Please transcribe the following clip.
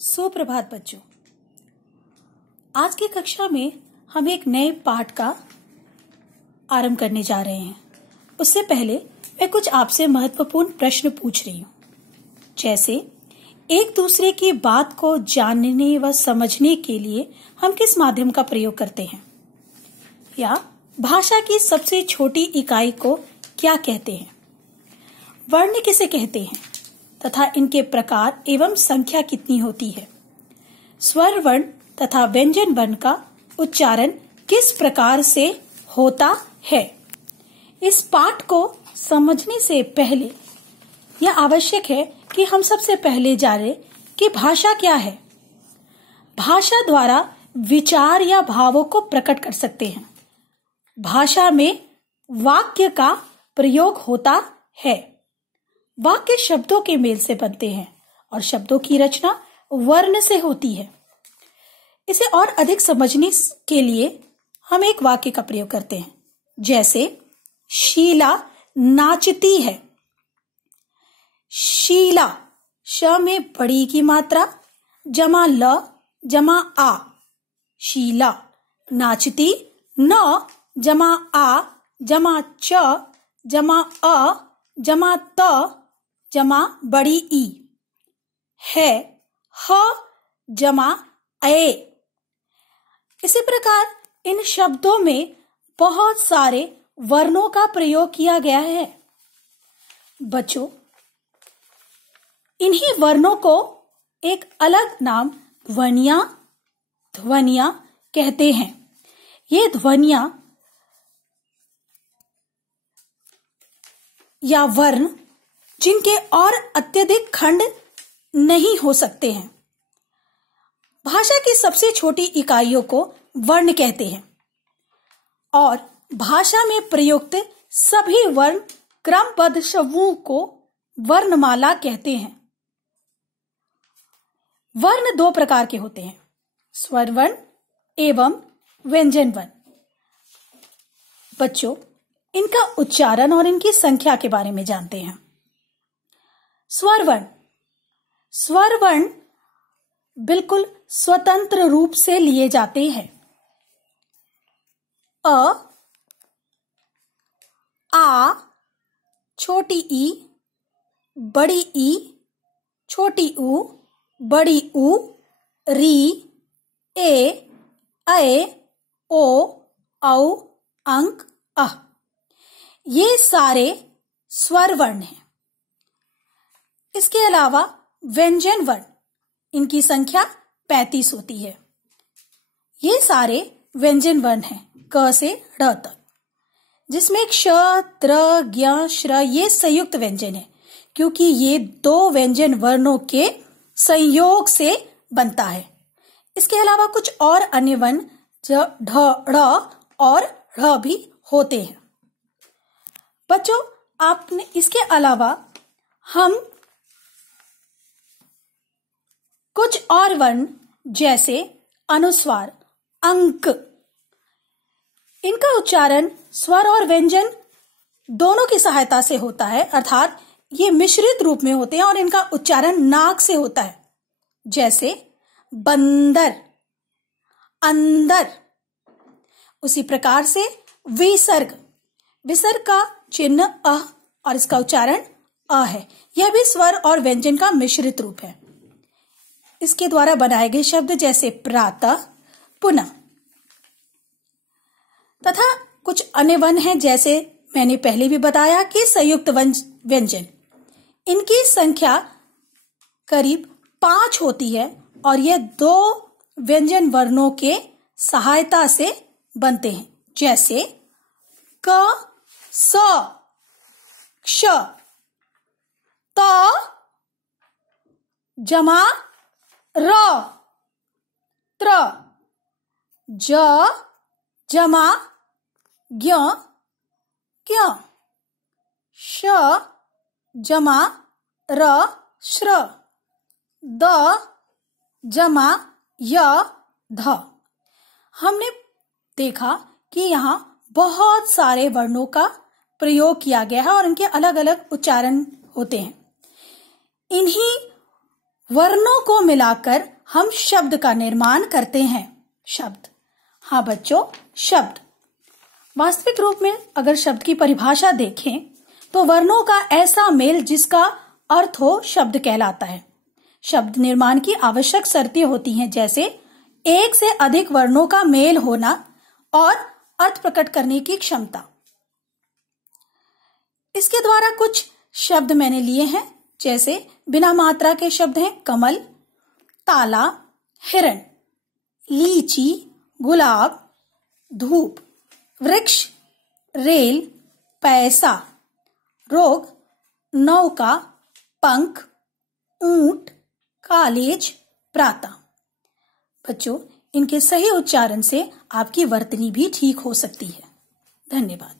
सुप्रभात बच्चों। आज की कक्षा में हम एक नए पाठ का आरंभ करने जा रहे हैं। उससे पहले मैं कुछ आपसे महत्वपूर्ण प्रश्न पूछ रही हूँ, जैसे एक दूसरे की बात को जानने व समझने के लिए हम किस माध्यम का प्रयोग करते हैं, या भाषा की सबसे छोटी इकाई को क्या कहते हैं, वर्ण किसे कहते हैं तथा इनके प्रकार एवं संख्या कितनी होती है, स्वर वर्ण तथा व्यंजन वर्ण का उच्चारण किस प्रकार से होता है। इस पाठ को समझने से पहले यह आवश्यक है कि हम सबसे पहले जाने कि भाषा क्या है। भाषा द्वारा विचार या भावों को प्रकट कर सकते हैं। भाषा में वाक्य का प्रयोग होता है। वाक्य शब्दों के मेल से बनते हैं और शब्दों की रचना वर्ण से होती है। इसे और अधिक समझने के लिए हम एक वाक्य का प्रयोग करते हैं, जैसे शीला नाचती है। शीला, श में बड़ी की मात्रा जमा ल जमा आ, शीला। नाचती न जमा आ जमा च जमा अ जमा त जमा बड़ी ई, है ह जमा ए। इसी प्रकार इन शब्दों में बहुत सारे वर्णों का प्रयोग किया गया है। बच्चों, इन्हीं वर्णों को एक अलग नाम ध्वनियां कहते हैं। ये ध्वनियां या वर्ण जिनके और अत्यधिक खंड नहीं हो सकते हैं। भाषा की सबसे छोटी इकाइयों को वर्ण कहते हैं और भाषा में प्रयुक्त सभी वर्ण क्रमबद्ध शब्दों को वर्णमाला कहते हैं। वर्ण दो प्रकार के होते हैं, स्वर वर्ण एवं व्यंजन वर्ण। बच्चों, इनका उच्चारण और इनकी संख्या के बारे में जानते हैं। स्वर वर्ण, स्वर वर्ण बिल्कुल स्वतंत्र रूप से लिए जाते हैं। अ, आ, छोटी ई, बड़ी ई, छोटी ऊ, बड़ी ऊ, री, ए, ओ, औ, अंक, अ। ये सारे स्वर वर्ण हैं। इसके अलावा व्यंजन वर्ण, इनकी संख्या 35 होती है। ये सारे व्यंजन वर्ण हैं क से ड़ तक, जिसमें क्ष, त्र, ज्ञ, श्र ये संयुक्त व्यंजन है, क्योंकि ये दो व्यंजन वर्णों के संयोग से बनता है। इसके अलावा कुछ और अन्य वर्ण ज, ढ, ड़ और ढ़ भी होते हैं। बच्चों, आपने इसके अलावा हम कुछ और वर्ण जैसे अनुस्वार, अंक, इनका उच्चारण स्वर और व्यंजन दोनों की सहायता से होता है, अर्थात ये मिश्रित रूप में होते हैं और इनका उच्चारण नाक से होता है, जैसे बंदर, अंदर। उसी प्रकार से विसर्ग, विसर्ग का चिन्ह अ और इसका उच्चारण अ है। यह भी स्वर और व्यंजन का मिश्रित रूप है। इसके द्वारा बनाए गए शब्द जैसे प्रातः, पुनः, तथा कुछ अन्य वर्ण हैं जैसे मैंने पहले भी बताया कि संयुक्त व्यंजन। इनकी संख्या करीब 5 होती है और यह दो व्यंजन वर्णों के सहायता से बनते हैं, जैसे क, स, क्ष, त, जमा र, त्र, ज, जमा ज्ञ, ज्ञ, श, जमा र, श्र, द, जमा य, ध। हमने देखा कि यहाँ बहुत सारे वर्णों का प्रयोग किया गया है और इनके अलग अलग उच्चारण होते हैं। इन्हीं वर्णों को मिलाकर हम शब्द का निर्माण करते हैं। शब्द, हाँ बच्चों, शब्द। वास्तविक रूप में अगर शब्द की परिभाषा देखें तो वर्णों का ऐसा मेल जिसका अर्थ हो शब्द कहलाता है। शब्द निर्माण की आवश्यक शर्तें होती हैं, जैसे एक से अधिक वर्णों का मेल होना और अर्थ प्रकट करने की क्षमता। इसके द्वारा कुछ शब्द मैंने लिए हैं, जैसे बिना मात्रा के शब्द हैं कमल, ताला, हिरण, लीची, गुलाब, धूप, वृक्ष, रेल, पैसा, रोग, नौका, पंख, ऊंट, कॉलेज, प्रातः। बच्चों, इनके सही उच्चारण से आपकी वर्तनी भी ठीक हो सकती है। धन्यवाद।